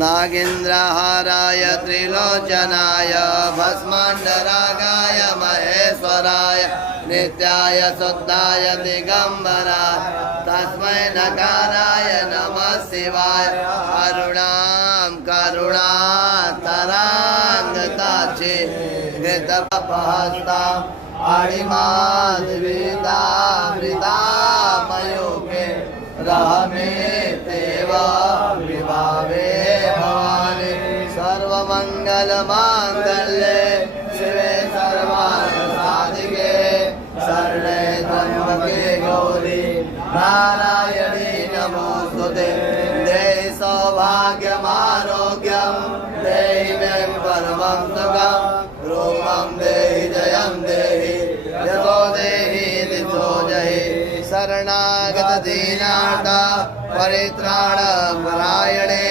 नागेन्द्रहाराय त्रिलोचनाय भस्माण्डरागाय महेश्वराय नित्याय शुद्धाय दिगम्बराय तस्मै नकाराय नमः शिवाय करुणां करुणातराङ्गताचे घृतपहस्तां अणिमाधृतामृतामयोगे रहमे देव विभावे भवानी सर्वमङ्गलमाङ्गल्ये शिवे सर्वार्थसाधिके शरणे त्र्यम्बके गौरी नारायणी नमोस्तुते देहि सौभाग्यमारोग्यं देहि मे परमं सुखं रूपं देहि जयं देहि यतो देहि दिशो जहि शरणागत दीनार्थ परित्राण परायणे